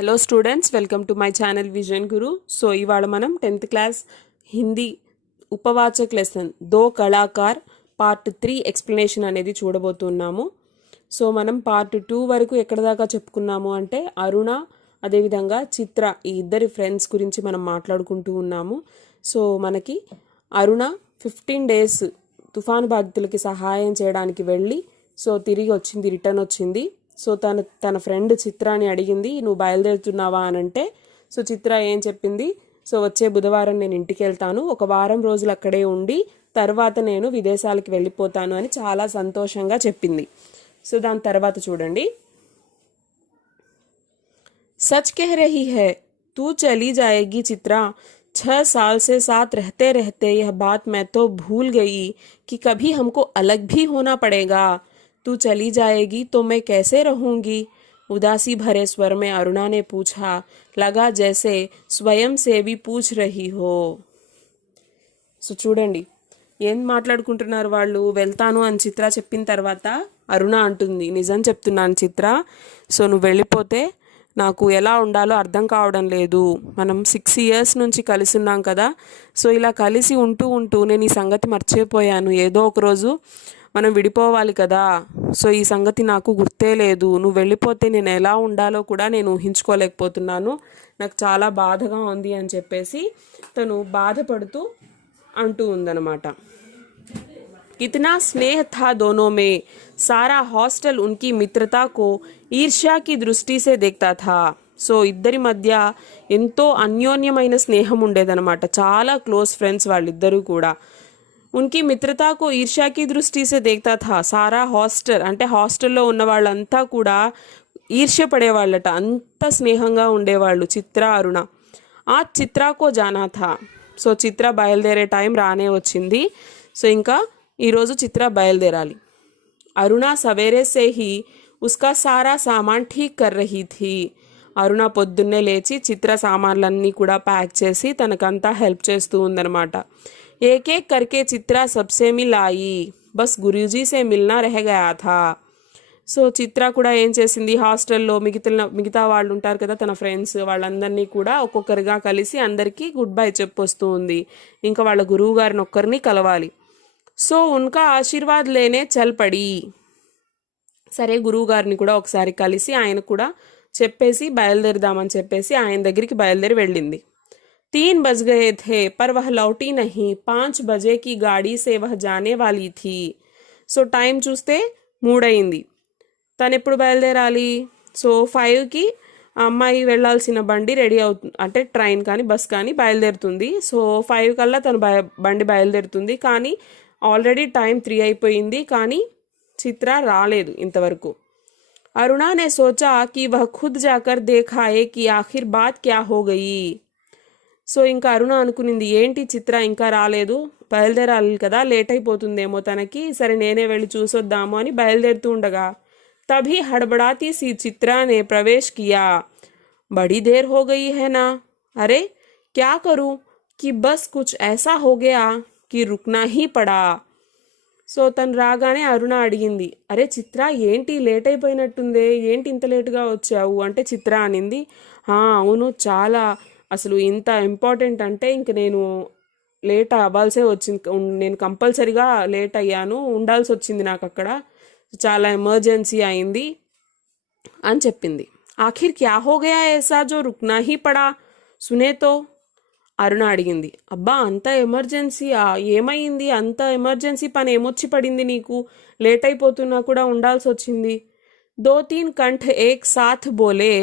Hello students, welcome to my channel vision Guru. So ఇవాళ మనం 10th class Hindi Upvachak lesson Do Kalakar part 3 explanation అనేది చూడబోతున్నాము. So మనం పార్ట్ 2 వరకు ఎక్కడ దాకా చెప్పుకున్నాము అంటే అరుణ అదేవిధంగా చిత్ర ఈ ఇద్దరి ఫ్రెండ్స్ గురించి మనం మాట్లాడుకుంటూ ఉన్నాము. సో మనకి అరుణ 15 డేస్ తుఫాను బాధితులకి సహాయం చేయడానికి వెళ్ళి సో తిరిగి వచ్చింది, రిటర్న్ వచ్చింది. సో తన ఫ్రెండ్ చిత్రాని అడిగింది, నువ్వు బయలుదేరుతున్నావా అని అంటే సో చిత్ర ఏం చెప్పింది, సో వచ్చే బుధవారం నేను ఇంటికి వెళ్తాను, ఒక వారం రోజులు అక్కడే ఉండి తర్వాత నేను విదేశాలకు వెళ్ళిపోతాను అని చాలా సంతోషంగా చెప్పింది. సో దాని తర్వాత చూడండి, सच कह रही है, तू चली जाएगी चित्रा. 6 साल से साथ रहते रहते यह बात मैं तो भूल गई कि कभी हमको अलग भी होना पड़ेगा. तू चली जाएगी तो मैं कैसे रहूंगी? उदासी भरे स्वर में अरुणा ने पूछा. लगा जैसे स्वयं से भी पूछ रही हो. సో చూడండి ఏం మాట్లాడుకుంటున్నారు వాళ్ళు. వెళ్తాను అని చిత్ర చెప్పిన తర్వాత అరుణ అంటుంది, నిజం చెప్తున్నాను చిత్ర, సో నువ్వు వెళ్ళిపోతే నాకు ఎలా ఉండాలో అర్థం కావడం లేదు. మనం 6 years నుంచి కలిసి ఉన్నాం కదా, సో ఇలా కలిసి ఉంటూ ఉంటూ నేను ఈ సంగతి మర్చిపోయాను. ఏదో ఒక రోజు మనం విడిపోవాలి కదా, సో ఈ సంగతి నాకు గుర్తే లేదు. నువ్వు వెళ్ళిపోతే నేను ఎలా ఉండాలో కూడా నేను ఊహించుకోలేకపోతున్నాను, నాకు చాలా బాధగా ఉంది అని చెప్పేసి తను బాధపడుతూ అంటూ ఉందన్నమాట. कितना स्नेह था दोनों में. सारा हॉस्टल उनकी मित्रता को ईर्ष्या की दृष्टि से देखता था. సో ఇద్దరి మధ్య ఎంతో అన్యోన్యమైన స్నేహం ఉండేదన్నమాట, చాలా క్లోజ్ ఫ్రెండ్స్ వాళ్ళిద్దరూ కూడా. ఉన్కి మిత్రతాకు ఈర్ష్యాకి దృష్టి సే దేఖ్తా థా. సారా హాస్టల్ అంటే హాస్టల్లో ఉన్న వాళ్ళంతా కూడా ఈర్ష్య పడేవాళ్ళట, అంత స్నేహంగా ఉండేవాళ్ళు చిత్ర అరుణ. ఆ చిత్రాకో జానా థా. సో చిత్ర బయలుదేరే టైం రానే వచ్చింది. సో ఇంకా ఈరోజు చిత్ర బయలుదేరాలి. అరుణ సవేరే సే హీ ఉస్కా సారా సామాన్ ఠీక్ కర్ రహీ థీ. అరుణ పొద్దున్నే లేచి చిత్ర సామాన్లన్నీ కూడా ప్యాక్ చేసి తనకంతా హెల్ప్ చేస్తూ ఉందన్నమాట. एक एक करके चित्रा सबसे मिल आई, बस गुरुजी से मिलना रह गया था. సో చిత్ర కూడా ఏం చేసింది, హాస్టల్లో మిగతా వాళ్ళు ఉంటారు కదా తన ఫ్రెండ్స్, వాళ్ళందరినీ కూడా ఒక్కొక్కరిగా కలిసి అందరికీ గుడ్ బై చెప్పొస్తూ ఉంది. ఇంకా వాళ్ళ గురువు గారిని ఒక్కరిని కలవాలి. సో ఉన్కా ఆశీర్వాద్ లేనే చల్ పడి. సరే గురువు గారిని కూడా ఒకసారి కలిసి ఆయన కూడా చెప్పేసి బయలుదేరదామని చెప్పేసి ఆయన దగ్గరికి బయలుదేరి వెళ్ళింది. 3 बज गए थे पर वह लौटी नहीं. 5 बजे की गाड़ी से वह जाने वाली थी. సో టైం చూస్తే 3 అయింది. తను ఎప్పుడు బయలుదేరాలి, సో 5కి అమ్మాయి వెళ్ళాల్సిన బండి రెడీ అవుతుంది, అంటే ట్రైన్ కానీ బస్ కానీ బయలుదేరుతుంది. సో 5 కల్లా తను బండి బయలుదేరుతుంది, కానీ ఆల్రెడీ టైం 3 అయిపోయింది, కానీ చిత్ర రాలేదు ఇంతవరకు. అరుణ ने सोचा कि वह खुद जाकर देखाए कि आखिर बात क्या हो गई. సో ఇంకా అరుణ అనుకునింది, ఏంటి చిత్ర ఇంకా రాలేదు, బయలుదేరాలి కదా, లేట్ అయిపోతుందేమో తనకి, సరే నేనే వెళ్ళి చూసొద్దాము అని బయలుదేరుతూ ఉండగా తभी हड़बड़ाती सी चित्रा ने प्रवेश किया. बड़ी देर हो गई है ना. अरे क्या करूं कि बस कुछ ऐसा हो गया कि रुकना ही पड़ा. సో తను రాగానే అరుణ అడిగింది, అరే చిత్ర ఏంటి లేట్ అయిపోయినట్టుందే, ఏంటి ఇంత లేటుగా వచ్చావు అంటే చిత్ర అనింది, అవును చాలా, అసలు ఇంత ఇంపార్టెంట్ అంటే ఇంక నేను లేట్ అవ్వాల్సే వచ్చింది, నేను కంపల్సరీగా లేట్ అయ్యాను, ఉండాల్సి వచ్చింది నాకు అక్కడ, చాలా ఎమర్జెన్సీ అయింది అని చెప్పింది. ఆఖిర్ క్యా హో గయా ఐసా జో రుక్నా హీ పడా సునేతో. అరుణ అడిగింది, అబ్బా అంత ఎమర్జెన్సీయా, ఏమైంది, అంత ఎమర్జెన్సీ పని ఏమొచ్చి పడింది నీకు, లేట్ అయిపోతున్నా కూడా ఉండాల్సి వచ్చింది. 2-3 कंठ एक साथ बोले.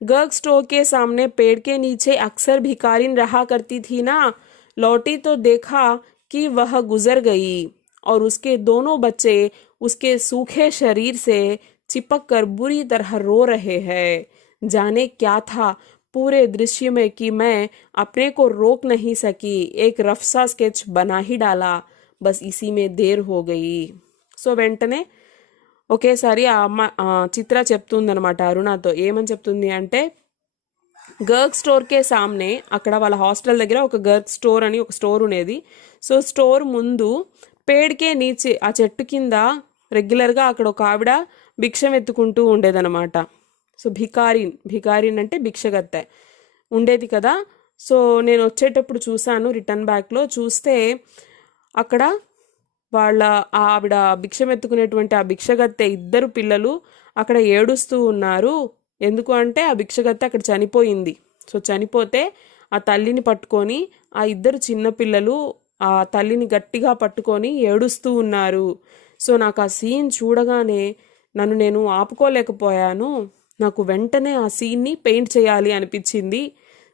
गर्ग स्टोर के सामने पेड़ के नीचे अक्सर भिखारिन रहा करती थी ना. लौटी तो देखा कि वह गुजर गई और उसके दोनों बच्चे उसके सूखे शरीर से चिपक कर बुरी तरह रो रहे हैं. जाने क्या था पूरे दृश्य में कि मैं अपने को रोक नहीं सकी, एक रफ सा स्केच बना ही डाला, बस इसी में देर हो गई. సో వెంటనే ఒకేసారి చిత్ర చెప్తుందనమాట అరుణతో, ఏమని చెప్తుంది అంటే, గర్గ్ స్టోర్కే సామ్నే, అక్కడ వాళ్ళ హాస్టల్ దగ్గర ఒక గర్గ్ స్టోర్ అని ఒక స్టోర్ ఉండేది. సో స్టోర్ ముందు పేడ్కే నీచే, ఆ చెట్టు కింద రెగ్యులర్గా అక్కడ ఒక ఆవిడ భిక్షం ఎత్తుకుంటూ ఉండేదన్నమాట. సో భికారిన్ అంటే భిక్షగత్తె ఉండేది కదా. సో నేను వచ్చేటప్పుడు చూశాను, రిటర్న్ బ్యాక్లో చూస్తే అక్కడ వాళ్ళ ఆవిడ భిక్షం ఎత్తుకునేటువంటి ఆ భిక్షగత్తె ఇద్దరు పిల్లలు అక్కడ ఏడుస్తూ ఉన్నారు. ఎందుకు అంటే ఆ భిక్షగత్తె అక్కడ చనిపోయింది. సో చనిపోతే ఆ తల్లిని పట్టుకొని ఆ ఇద్దరు చిన్నపిల్లలు ఆ తల్లిని గట్టిగా పట్టుకొని ఏడుస్తూ ఉన్నారు. సో నాకు ఆ సీన్ చూడగానే నన్ను నేను ఆపుకోలేకపోయాను. నాకు వెంటనే ఆ సీన్ని పెయింట్ చేయాలి అనిపించింది.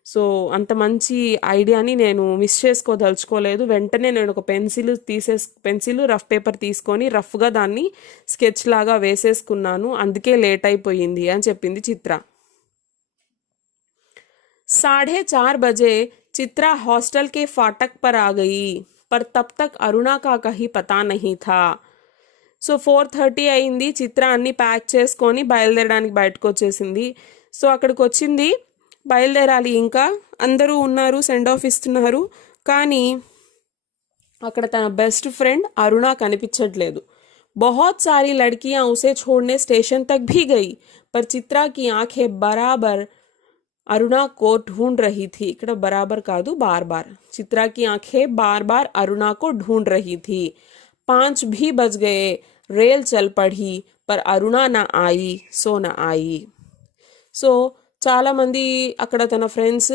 సో అంత మంచి ఐడియాని నేను మిస్ చేసుకోదలుచుకోలేదు. వెంటనే నేను ఒక పెన్సిల్ రఫ్ పేపర్ తీసుకొని రఫ్గా దాన్ని స్కెచ్ లాగా వేసేసుకున్నాను. అందుకే లేట్ అయిపోయింది అని చెప్పింది చిత్ర. 4:30 बजे चित्रा हॉस्टल के फाटक पर आ गई, पर तब तक अरुणा का कहीं पता नहीं था. సో 4:30 అయింది. చిత్ర అన్ని ప్యాక్ చేసుకొని బయలుదేరడానికి బయటకు వచ్చేసింది. సో అక్కడికి వచ్చింది, బయలుదేరాలి, ఇంకా అందరూ ఉన్నారు, సెండ్ ఆఫ్ ఇస్తున్నారు. కానీ అక్కడ తన బెస్ట్ ఫ్రెండ్ అరుణ కనిపించట్లేదు. बहुत सारी लड़कियां उसे छोड़ने स्टेशन तक भी गई, पर चित्रा की आंखें बराबर अरुणा को ढूंढ रही थी. ఇక్కడ बराबर కాదు, बार बार. चित्रा की आंखें बार बार अरुणा को ढूंढ रही थी. 5 भी बज गए, रेल चल पड़ी, पर अरुणा ना आई, सो ना आई. సో చాలామంది అక్కడ తన ఫ్రెండ్స్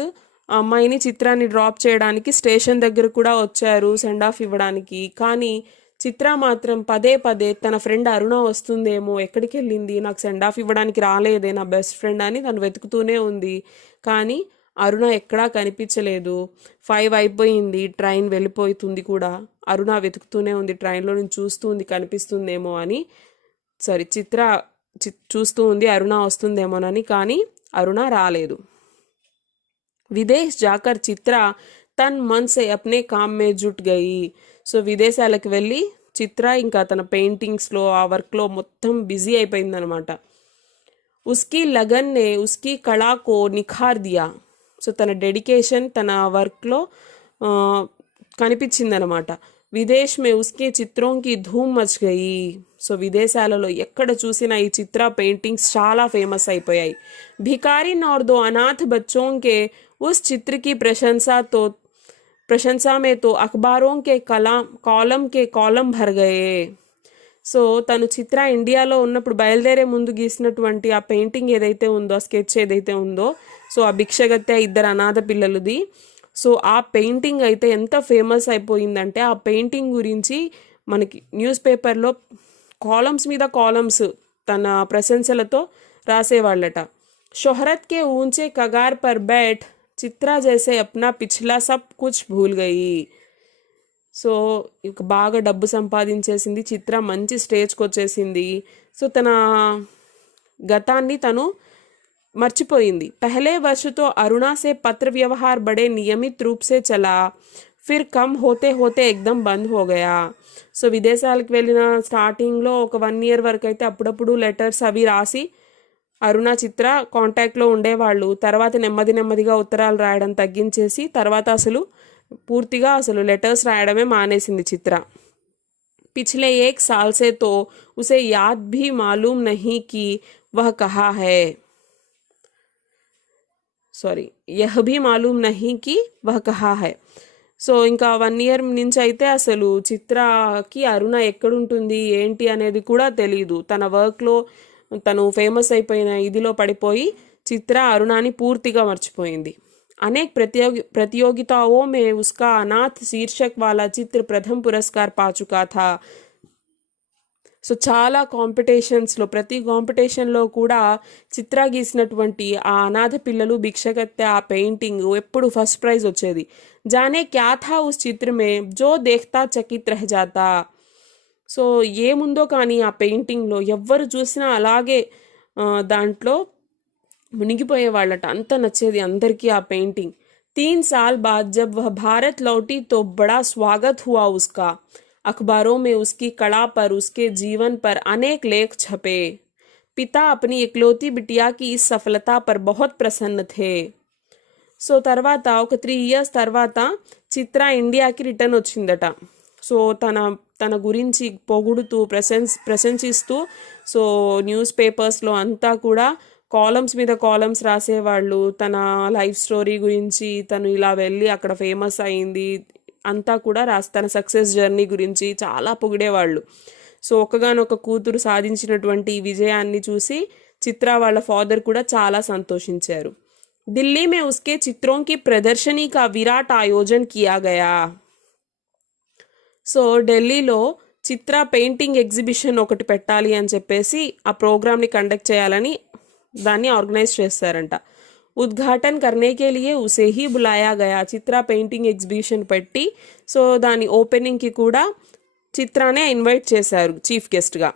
ఆ అమ్మాయిని చిత్రాన్ని డ్రాప్ చేయడానికి స్టేషన్ దగ్గర కూడా వచ్చారు సెండ్ ఆఫ్ ఇవ్వడానికి. కానీ చిత్ర మాత్రం పదే పదే తన ఫ్రెండ్ అరుణ వస్తుందేమో, ఎక్కడికి వెళ్ళింది, నాకు సెండ్ ఆఫ్ ఇవ్వడానికి రాలేదే నా బెస్ట్ ఫ్రెండ్ అని తను వెతుకుతూనే ఉంది. కానీ అరుణ ఎక్కడా కనిపించలేదు. 5 అయిపోయింది, ట్రైన్ వెళ్ళిపోతుంది కూడా. అరుణ వెతుకుతూనే ఉంది, ట్రైన్లో నుంచి చూస్తుంది కనిపిస్తుందేమో అని. చిత్ర చూస్తూ ఉంది అరుణ వస్తుందేమోనని. కానీ అరుణ రాలేదు. విదేశ్ జాకర్ చిత్ర తన్ మన్ సే అప్నే కామ్ మే జుట్ గయి. సో విదేశాలకు వెళ్ళి చిత్ర ఇంకా తన పెయింటింగ్స్లో ఆ వర్క్లో మొత్తం బిజీ అయిపోయిందనమాట. ఉస్కి లగన్ నే ఉస్కి కళాకో నిఖార్ దియా. సో తన డెడికేషన్ తన వర్క్లో కనిపించిందనమాట. విదేశ్ మే ఉస్కే చిత్రోంకి ధూమ్ మచ్ గయి. సో విదేశాలలో ఎక్కడ చూసినా ఈ చిత్ర పెయింటింగ్స్ చాలా ఫేమస్ అయిపోయాయి. भिखारिन और 2 अनाथ बच्चों के उस चित्र की प्रशंसा में तो अखबारों के कॉलम के कॉलम भर गए. సో తను చిత్ర ఇండియాలో ఉన్నప్పుడు బయలుదేరే ముందు గీసినటువంటి ఆ పెయింటింగ్ ఏదైతే ఉందో, ఆ స్కెచ్ ఏదైతే ఉందో, సో ఆ భిక్షగత్తె ఇద్దరు అనాథ పిల్లలది. సో ఆ పెయింటింగ్ అయితే ఎంత ఫేమస్ అయిపోయిందంటే ఆ పెయింటింగ్ గురించి మనకి న్యూస్ పేపర్లో కాలమ్స్ మీద కాలమ్స్ తన ప్రశంసలతో రాసేవాళ్ళట. शोहरत के ऊंचे कगार पर बैठ चित्रा जैसे अपना पिछला सब कुछ भूल गई. సో ఇక బాగా డబ్బు సంపాదించేసింది చిత్ర, మంచి స్టేజ్కి వచ్చేసింది. సో తన గతాన్ని తను మర్చిపోయింది. पहले वर्ष तो अरुणा से पत्र व्यवहार बड़े नियमित रूप से चला, फिर कम होते होते एकदम बंद हो गया. సో విదేశాలకు వెళ్ళిన స్టార్టింగ్లో ఒక 1 year వరకు అయితే అప్పుడప్పుడు లెటర్స్ అవి రాసి అరుణ చిత్ర కాంటాక్ట్లో ఉండేవాళ్ళు. తర్వాత నెమ్మదిగా ఉత్తరాలు రాయడం తగ్గించేసి తర్వాత పూర్తిగా లెటర్స్ రాయడమే మానేసింది చిత్ర. पिछले 1 साल से तो उसे याद भी मालूम नहीं कि वह कहाँ है. यह भी मालूम नहीं कि वह कहाँ है. సో ఇంకా 1 year నుంచి అయితే చిత్రకి అరుణ ఎక్కడుంటుంది ఏంటి అనేది కూడా తెలియదు. తన వర్క్లో తను ఫేమస్ అయిపోయిన ఇదిలో పడిపోయి చిత్ర అరుణాని పూర్తిగా మర్చిపోయింది. అనేక प्रतियोगिताओं में उसका अनाथ शीर्षक वाला चित्र प्रथम पुरस्कार पा चुका था. సో చాలా కాంపిటీషన్స్లో ప్రతి కాంపిటీషన్లో కూడా చిత్ర గీసినటువంటి ఆ అనాథ పిల్లలు భిక్షగత్తె ఆ పెయింటింగ్ ఎప్పుడు ఫస్ట్ ప్రైజ్ వచ్చేది. జానే క్యా థా ఉస్ చిత్ర మే జో దేఖ్తా చకిత్ రహ్ జాతా. సో ఏముందో కానీ ఆ పెయింటింగ్లో ఎవ్వరు చూసినా అలాగే దాంట్లో మునిగిపోయేవాళ్ళట, అంత నచ్చేది అందరికీ ఆ పెయింటింగ్. 3 साल बाद जब वह भारत लौटी तो बड़ा स्वागत हुआ उसका. अखबारों में उसकी कला पर, उसके जीवन पर अनेक लेख छपे. पिता अपनी इकलौती बिटिया की इस सफलता पर बहुत प्रसन्न थे. సో తర్వాత ఒక 3 years తర్వాత చిత్ర ఇండియాకి రిటర్న్ వచ్చిందట. సో తన గురించి పొగుడుతూ ప్రశంసిస్తూ సో న్యూస్ పేపర్స్లో అంతా కూడా కాలమ్స్ మీద కాలమ్స్ రాసేవాళ్ళు. తన లైఫ్ స్టోరీ గురించి, తను ఇలా వెళ్ళి అక్కడ ఫేమస్ అయింది అంతా కూడా తన సక్సెస్ జర్నీ గురించి చాలా పొగిడేవాళ్ళు. సో ఒక్కగానొక కూతురు సాధించినటువంటి ఈ విజయాన్ని చూసి చిత్ర వాళ్ళ ఫాదర్ కూడా చాలా సంతోషించారు. ఢిల్లీ में उसके चित्रों की प्रदर्शनी का विराट आयोजन किया गया. సో ఢిల్లీలో చిత్ర పెయింటింగ్ ఎగ్జిబిషన్ ఒకటి పెట్టాలి అని చెప్పేసి ఆ ప్రోగ్రామ్ని కండక్ట్ చేయాలని దాన్ని ఆర్గనైజ్ చేస్తారంట. ఉద్ఘాటన్ కర్నేకే లియే ఉసే హీ బులాయా గయా. చిత్ర పెయింటింగ్ ఎగ్జిబిషన్ పెట్టి సో దాని ఓపెనింగ్కి కూడా చిత్రానే ఇన్వైట్ చేశారు చీఫ్ గెస్ట్గా.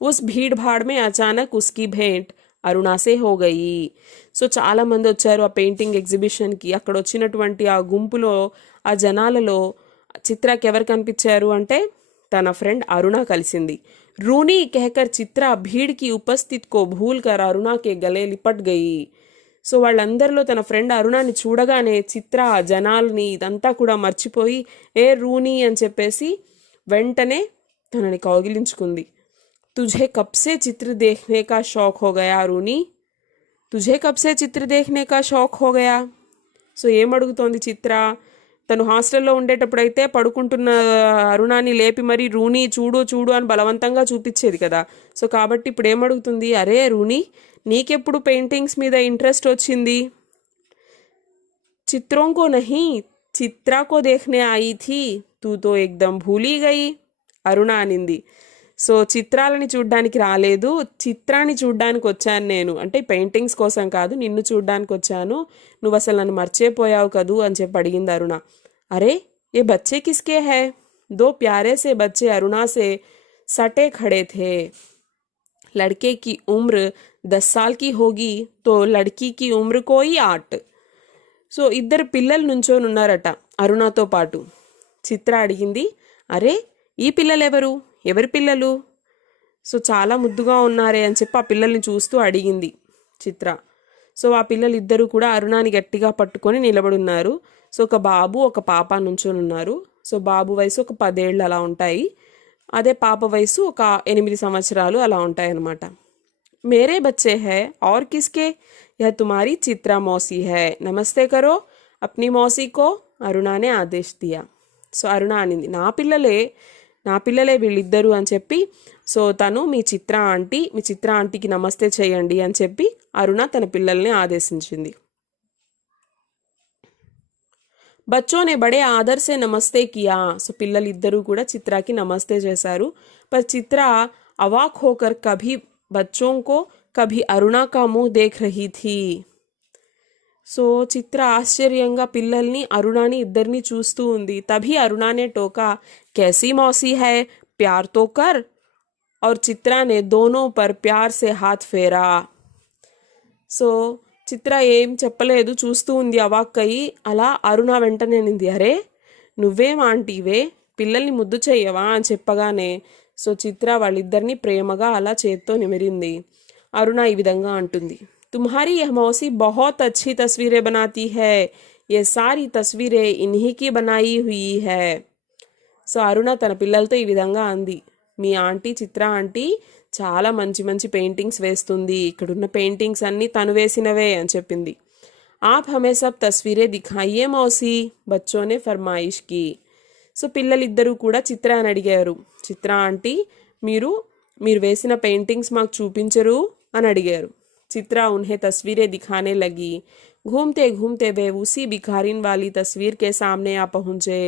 ఉస్ భీడ్ భాడ్ మే అచానక్ ఉస్కి భేంట్ అరుణాసే హో గయి. సో చాలామంది వచ్చారు ఆ పెయింటింగ్ ఎగ్జిబిషన్కి. అక్కడ వచ్చినటువంటి ఆ గుంపులో, ఆ జనాలలో చిత్రకి ఎవరు కనిపించారు అంటే తన ఫ్రెండ్ అరుణ కలిసింది. रूनी कहकर చిత్ర భీడ్ కి ఉపస్థిత్ కో భూల్ కర్ అరుణ కే గలే లిపట్ గయి. సో వాళ్ళందరిలో తన ఫ్రెండ్ అరుణాని చూడగానే చిత్ర జనాల్ని ఇదంతా కూడా మర్చిపోయి ఏ రూనీ అని చెప్పేసి వెంటనే తనని కౌగిలించుకుంది. తుझे कब से चित्र देखने का शौक हो गया रूनी. तुझे कब से चित्र देखने का शौक हो गया. సో ఏమడుగుతోంది చిత్ర? తను హాస్టల్లో ఉండేటప్పుడైతే పడుకుంటున్న అరుణాని లేపి మరి రూనీ చూడు చూడు అని బలవంతంగా చూపించేది కదా. సో కాబట్టి ఇప్పుడు ఏమడుగుతుంది? అరే రూనీ, నీకెప్పుడు పెయింటింగ్స్ మీద ఇంట్రెస్ట్ వచ్చింది? చిత్రోं को नहीं చిత్రా को देखने आई थी तू तो एकदम भूल ही गई. అరుణ అనింది. సో చిత్రాలని చూడ్డానికి రాలేదు, చిత్రాన్ని చూడ్డానికి వచ్చాను నేను. అంటే పెయింటింగ్స్ కోసం కాదు, నిన్ను చూడ్డానికి వచ్చాను, నువ్వు అసలు నన్ను మర్చిపోయావు కదూ అని చెప్పి అడిగింది అరుణ. अरे ये बच्चे किसके हैं. दो प्यारे से बच्चे अरुणा से सटे खड़े थे. लड़के की उम्र 10 साल की होगी तो लड़की की उम्र कोई 8. సో ఇద్దరు పిల్లలు నుంచొని ఉన్నారట అరుణతో పాటు. చిత్ర అడిగింది, అరే ఈ పిల్లలు ఎవరు, ఎవరి పిల్లలు? సో చాలా ముద్దుగా ఉన్నారే అని చెప్పి ఆ పిల్లల్ని చూస్తూ అడిగింది చిత్ర. సో ఆ పిల్లలు ఇద్దరు కూడా అరుణాని గట్టిగా పట్టుకొని నిలబడున్నారు. సో ఒక బాబు ఒక పాప నుంచొని ఉన్నారు. సో బాబు వయసు ఒక 10 ఏళ్ళు అలా ఉంటాయి, అదే పాప వయసు ఒక 8 సంవత్సరాలు అలా ఉంటాయి అన్నమాట. మేరే బచ్చే హై और किसके. यह तुम्हारी चित्रा मौसी है, नमस्ते करो अपनी मौसी को. అరుణ ने आदेश दिया. సో అరుణ అనింది, నా పిల్లలే వీళ్ళిద్దరు అని చెప్పి సో తను మీ చిత్ర ఆంటీకి నమస్తే చేయండి అని చెప్పి అరుణ తన పిల్లల్ని ఆదేశించింది. बच्चों ने बड़े आदर से नमस्ते किया. సో పిల్లలిద్దరూ కూడా చిత్రాకి నమస్తే చేశారు. पर चित्रा अवाक होकर कभी बच्चों को कभी अरुणा का मुंह देख रही थी. సో చిత్ర ఆశ్చర్యంగా పిల్లల్ని అరుణాని ఇద్దరిని చూస్తూ ఉంది. తभी अरुणा ने टोका, कैसी मौसी है, प्यार तो कर. और चित्रा ने दोनों पर प्यार से हाथ फेरा. సో చిత్ర ఏం చెప్పలేదు, చూస్తూ ఉంది అవాక్కయి. అలా అరుణ వెంటనే అనింది, అరే నువ్వేం ఆంటీవే, పిల్లల్ని ముద్దు చెయ్యవా అని చెప్పగానే సో చిత్ర వాళ్ళిద్దరిని ప్రేమగా అలా చేత్తో నిమిరింది. అరుణ ఈ విధంగా అంటుంది, తుమ్హారీ యహ్ మౌసి బహుత్ అచ్చి తస్వీరే బనాతీ హై, ये सारी तस्वीरें इन्हीं की बनाई हुई है. సో అరుణ తన పిల్లలతో ఈ విధంగా అంది, మీ ఆంటీ చిత్ర ఆంటీ చాలా మంచి మంచి పెయింటింగ్స్ వేస్తుంది, ఇక్కడున్న పెయింటింగ్స్ అన్నీ తను వేసినవే అని చెప్పింది. आप हमें सब तस्वीरें दिखाइए मौसी, बच्चों ने फरमाइश की. సో పిల్లలిద్దరూ కూడా చిత్ర అని అడిగారు, చిత్ర ఆంటీ మీరు వేసిన పెయింటింగ్స్ మాకు చూపించరు అని అడిగారు. చిత్ర उन्हें तस्वीरें दिखाने लगी. घूमते घूमते वे उसी भिखारिन वाली तस्वीर के सामने आ पहुंचे.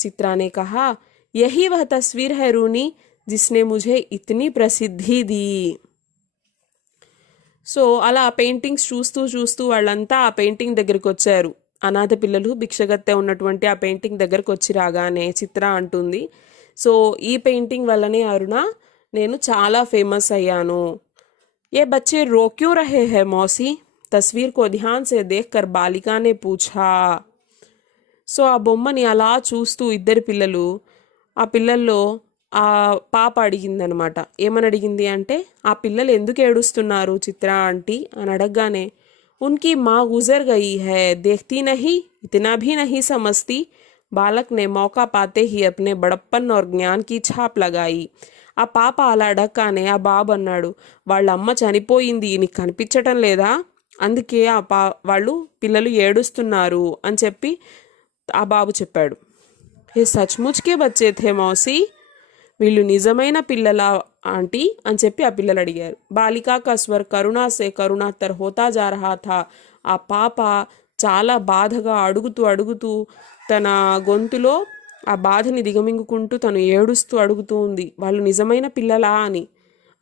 चित्रा ने कहा, यही वह तस्वीर है रूनी जिसने मुझे इतनी प्रसिद्धि दी. సో అలా పెయింటింగ్స్ చూస్తూ చూస్తూ వాళ్ళంతా ఆ పెయింటింగ్ దగ్గరికి వచ్చారు. అనాథ పిల్లలు భిక్షగత్తె ఉన్నటువంటి ఆ పెయింటింగ్ దగ్గరకు వచ్చి రాగానే చిత్ర అంటుంది, సో ఈ పెయింటింగ్ వల్లనే అరుణ నేను చాలా ఫేమస్ అయ్యాను. ఏ బచ్చే रो क्यों रहे हैं मौसी, तस्वीर को ध्यान से देखकर बालिका ने पूछा. సో ఆ బొమ్మని అలా చూస్తూ ఇద్దరు పిల్లలు, ఆ పిల్లల్లో ఆ పాప అడిగిందనమాట. ఏమని అడిగింది అంటే, ఆ పిల్లలు ఎందుకు ఏడుస్తున్నారు చిత్ర ఆంటీ అని అడగగానే, ఉన్కి మా గుజర్ గయి హై, దేఖ్తీ నహీ, ఇతనా భీ నహీ సమజ్తీ, बालक ने मौका पाते ही अपने बड़प्पन और ज्ञान की छाप लगाई. ఆ పాప అలా అడగగానే ఆ బాబు అన్నాడు, వాళ్ళ అమ్మ చనిపోయింది, నీకు కనిపించటం లేదా, అందుకే వాళ్ళు పిల్లలు ఏడుస్తున్నారు అని చెప్పి ఆ బాబు చెప్పాడు. ఏ సచ్ముచ్కే బచ్చే థే మౌసి, వీళ్ళు నిజమైన పిల్లల ఆంటీ అని చెప్పి ఆ పిల్లలు అడిగారు. బాలికా కా స్వర్ కరుణా సే కరుణాతర్ హోతా జా రహా థా. ఆ పాప చాలా బాధగా అడుగుతూ అడుగుతూ తన గొంతులో ఆ బాధని దిగమింగుకుంటూ తను ఏడుస్తూ అడుగుతూ ఉంది, వాళ్ళు నిజమైన పిల్లలా అని.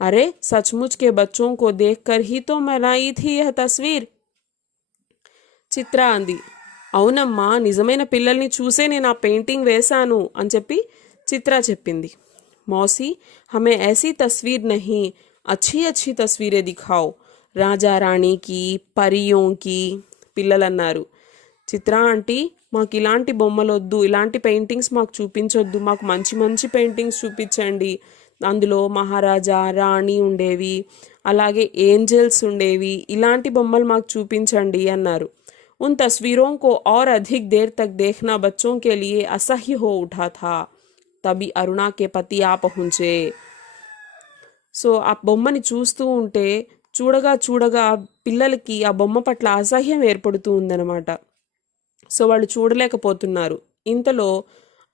అరే సచ్ముచ్ కే బచ్చోं को देखकर ही तो बनाई थी यह तस्वीर. చిత్ర అంది, అవునమ్మా, నిజమైన పిల్లల్ని చూసే నేను ఆ పెయింటింగ్ వేశాను అని చెప్పి చిత్ర చెప్పింది. మౌసి హమే ఐసీ తస్వీర్ నహీ, అచ్చి అచ్చి తస్వీరే దిఖాओ, రాజా రాణికి పరియోంకి. పిల్లలన్నారు, చిత్ర ఆంటీ మాకు ఇలాంటి బొమ్మలు వద్దు, ఇలాంటి పెయింటింగ్స్ మాకు చూపించొద్దు, మాకు మంచి మంచి పెయింటింగ్స్ చూపించండి, అందులో మహారాజా రాణి ఉండేవి, అలాగే ఏంజల్స్ ఉండేవి, ఇలాంటి బొమ్మలు మాకు చూపించండి అన్నారు. उन तस्वीरों को और अधिक देर तक देखना बच्चों के लिए असह्य हो उठा था. तभी अरुणा के पति आ पहुंचे. సో ఆ బొమ్మని చూస్తూ ఉంటే చూడగా చూడగా పిల్లలకి ఆ బొమ్మ పట్ల అసహ్యం ఏర్పడుతూ ఉందన్నమాట. సో వాళ్ళు చూడలేకపోతున్నారు. ఇంతలో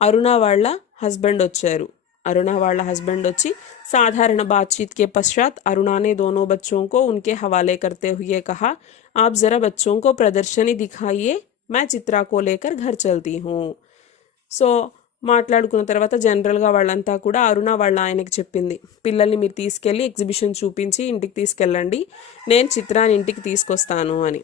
అరుణ వాళ్ళ హస్బెండ్ వచ్చారు. अरुणा वाला हस्बैंड వచ్చి साधारण बातचीत के पश्चात अरुणा ने दोनों बच्चों को उनके हवाले करते हुए कहा, आप ज़रा बच्चों को प्रदर्शनी दिखाइए, मैं चित्रा को लेकर घर चलती हूँ. సో మాట్లాడుకున్న తర్వాత జనరల్గా వాళ్ళంతా కూడా అరుణ వాళ్ళ ఆయనకి చెప్పింది, పిల్లల్ని మీరు తీసుకెళ్ళి ఎగ్జిబిషన్ చూపించి ఇంటికి తీసుకెళ్ళండి, నేను చిత్రాన్ని ఇంటికి తీసుకొస్తాను అని.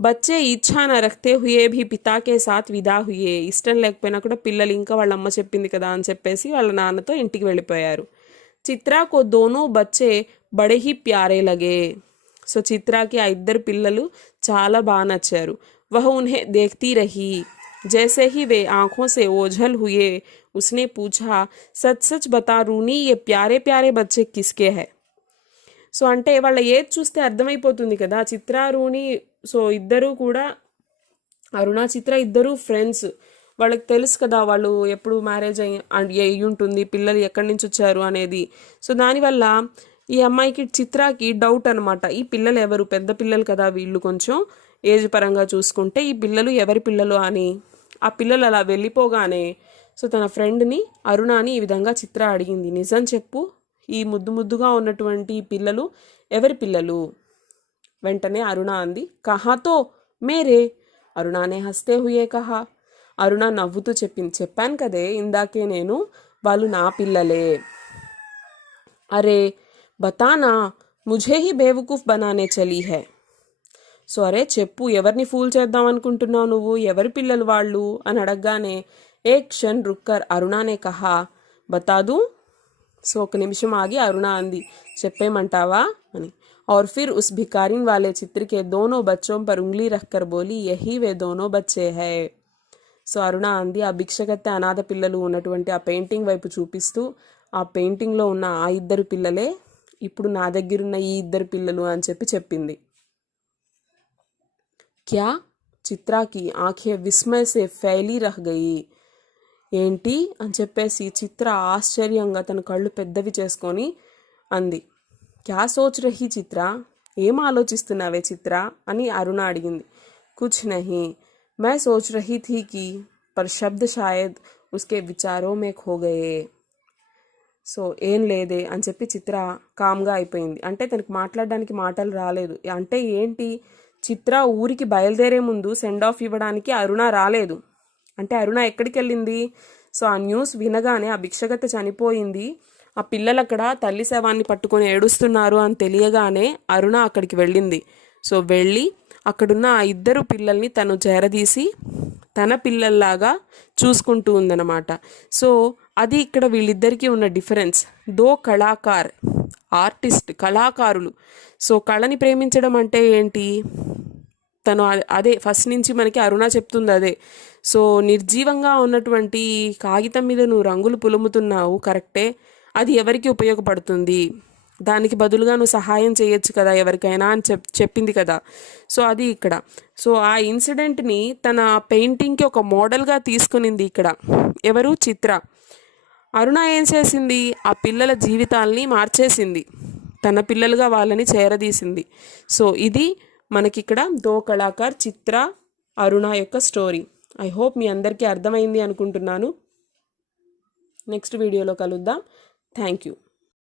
బచ్చే ఇచ్చా న రఖతే హుయే భీ పితా కే సాత్ విదా హుయే. ఇష్టం లేకపోయినా కూడా పిల్లలు ఇంకా వాళ్ళ అమ్మ చెప్పింది కదా అని చెప్పేసి వాళ్ళ నాన్నతో ఇంటికి వెళ్ళిపోయారు. చిత్రా కో దోనో బచ్చే బడే హీ ప్యారే లగే. సో చిత్రాకి ఆ ఇద్దరు పిల్లలు చాలా బాగా నచ్చారు. వహ ఉన్హే దేఖ్తీ రహీ. जैसे ही वे आंखों से ओझल हुए उसने पूछा, सच सच बता रूनी, ये प्यारे प्यारे बच्चे किसके हैं. సో అంటే వాళ్ళ ఏజ్ చూస్తే అర్థమైపోతుంది కదా, చిత్ర రూని. సో ఇద్దరు కూడా అరుణ చిత్ర ఇద్దరు ఫ్రెండ్స్. వాళ్ళకి తెలుసు కదా వాళ్ళు ఎప్పుడు మ్యారేజ్ అయ్యి ఉంటుంది, పిల్లలు ఎక్కడి నుంచి వచ్చారు అనేది. సో దానివల్ల ఈ అమ్మాయికి చిత్రాకి డౌట్ అనమాట, ఈ పిల్లలు ఎవరు, పెద్ద పిల్లలు కదా వీళ్ళు కొంచెం ఏజ్ పరంగా చూసుకుంటే, ఈ పిల్లలు ఎవరి పిల్లలు అని. ఆ పిల్లలు అలా వెళ్ళిపోగానే సో తన ఫ్రెండ్ని అరుణాని ఈ విధంగా చిత్ర అడిగింది, నిజం చెప్పు, ఈ ముద్దు ముద్దుగా ఉన్నటువంటి పిల్లలు ఎవరి పిల్లలు. వెంటనే అరుణ అంది, కహాతో మేరే. అరుణానే హస్తే హుయే కహా. అరుణ నవ్వుతూ చెప్పాను కదే ఇందాకే నేను, వాళ్ళు నా పిల్లలే. అరే బతానా, ముఝే హీ బేవకూఫ్ బనానే చలీ హై. సో అరే చెప్పు, ఎవరిని ఫూల్ చేద్దాం అనుకుంటున్నావు నువ్వు, ఎవరి పిల్లలు వాళ్ళు అని అడగగానే ఏక్ క్షణ్ రుక్కర్ అరుణానే కహా, బతాదు. సో ఒక నిమిషం ఆగి అరుణ అంది, చెప్పేమంటావా అని. और फिर उस भिखारिन वाले चित्र के दोनों बच्चों पर उंगली रखकर बोली, यही वे दोनों बच्चे हैं. సో అరుణ అంది, ఆ భిక్షగత్తె అనాథ పిల్లలు ఉన్నటువంటి ఆ పెయింటింగ్ వైపు చూపిస్తూ, ఆ పెయింటింగ్లో ఉన్న ఆ ఇద్దరు పిల్లలే ఇప్పుడు నా దగ్గరున్న ఈ ఇద్దరు పిల్లలు అని చెప్పింది. క్యా. చిత్రాకి ఆంఖే విస్మయ సే ఫైలీ రహ్ గయి. ఏంటి అని చెప్పేసి చిత్ర ఆశ్చర్యంగా తన కళ్ళు పెద్దవి చేసుకొని అంది. క్యా సోచ్ రహీ చిత్ర, ఏం ఆలోచిస్తున్నావే చిత్ర అని అరుణ అడిగింది. కుచ్ నహీ, मैं सोच रही थी कि पर शब्द शायद उसके विचारों में खो गए. సో ఏం లేదే అని చెప్పి చిత్ర కామ్గా అయిపోయింది. అంటే తనకి మాట్లాడడానికి మాటలు రాలేదు. అంటే ఏంటి, చిత్ర ఊరికి బయలుదేరే ముందు సెండ్ ఆఫ్ ఇవ్వడానికి అరుణ రాలేదు. అంటే అరుణ ఎక్కడికి వెళ్ళింది. సో ఆ న్యూస్ వినగానే ఆ భిక్షగత్తె చనిపోయింది, ఆ పిల్లలు అక్కడ తల్లి శవాన్ని పట్టుకొని ఏడుస్తున్నారు అని తెలియగానే అరుణ అక్కడికి వెళ్ళింది. సో వెళ్ళి అక్కడున్న ఆ ఇద్దరు పిల్లల్ని తను చేరదీసి తన పిల్లల్లాగా చూసుకుంటూ ఉందన్నమాట. సో అది ఇక్కడ వీళ్ళిద్దరికీ ఉన్న డిఫరెన్స్. దో కళాకార్, ఆర్టిస్ట్, కళాకారులు. సో కళని ప్రేమించడం అంటే ఏంటి, తను అదే ఫస్ట్ నుంచి మనకి అరుణ చెప్తుంది అదే. సో నిర్జీవంగా ఉన్నటువంటి కాగితం మీద నువ్వు రంగులు పులుముతున్నావు కరెక్టే, అది ఎవరికి ఉపయోగపడుతుంది, దానికి బదులుగా నువ్వు సహాయం చేయొచ్చు కదా ఎవరికైనా అని చెప్పింది కదా. సో అది ఇక్కడ. సో ఆ ఇన్సిడెంట్ని తన పెయింటింగ్కి ఒక మోడల్గా తీసుకునింది ఇక్కడ ఎవరు, చిత్ర. అరుణ ఏం చేసింది, ఆ పిల్లల జీవితాల్ని మార్చేసింది, తన పిల్లలుగా వాళ్ళని చేరదీసింది. సో ఇది మనకిక్కడ దో కళాకార్ చిత్ర అరుణ యొక్క స్టోరీ. ఐ హోప్ మీ అందరికీ అర్థమైంది అనుకుంటున్నాను. నెక్స్ట్ వీడియోలో కలుద్దాం. Thank you.